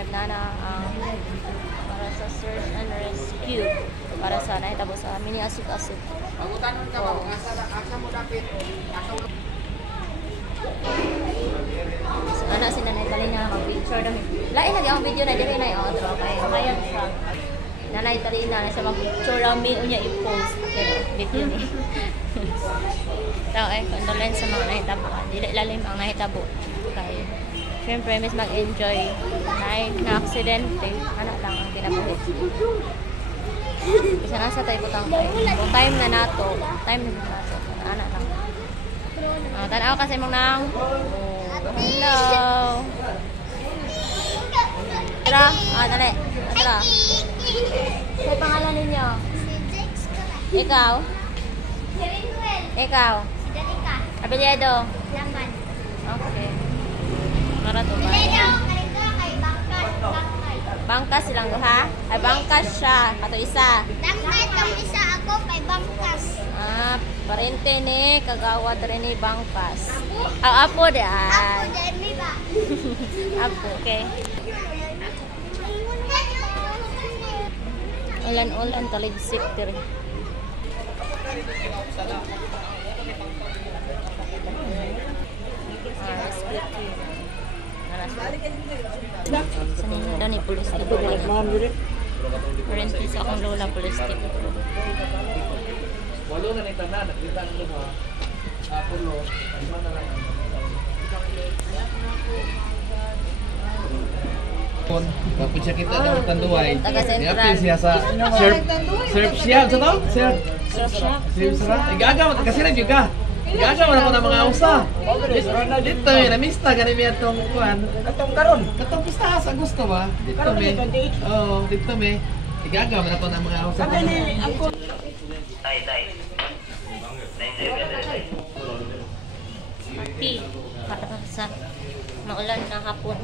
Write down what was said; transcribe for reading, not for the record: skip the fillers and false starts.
subscribe na para sa search and rescue para sa nahitabo sa mini asuk-asuk. Pagutanon ka ba? Asa mo dapit? So, anak si Nanay Talina mag-picture dami. Lain lagi ang video na dire na yung outro kay kaya siya. Nanay Talina na siya mag-picture dami unya i-post pero video ni. Tao ay condolence sa mga nahitabo. Dili lalim ang nahitabo kay syempre mas mag-enjoy na aksidente. Ano lang ang kinabuhi. Kasi nasa tayo butang tayo. Kung time na nato. Anak lang. Tanaw kasi mong nang. Hello. Tara. Dali. Tara. Sa pangalan ninyo? Ikaw? Ikaw? Apelyido? Okay. Para to ba? Bangkas silang ha? Ay bangkas siya. Kato isa. Dangkay kang isa ako kay Bangkas. Parente ni kagawad rin ni bangkas. Apo de ay. Ako Demi ba? Apo, okay. Ulan-ulan taligsik diri. Rescue. Sanina daw ni pulis dito. Parente sa akong lola pulis dito. Walo na ni tanan, nakita ang luma. Pulo, ano na lang. Kapag siya kita ng tanduay. Taga Central. Niapil siya sa surf siya. Sa to? Surf siya. Igagaw, kasi na juga. Igagaw na ko ng mga usa. Dito eh, namista ganun niya itong kuhan. Katong karon. Katong pista sa Agosto ba? Dito me. Oo, dito me. Igagaw na ko ng mga usa. Happy para sa maulan na hapon.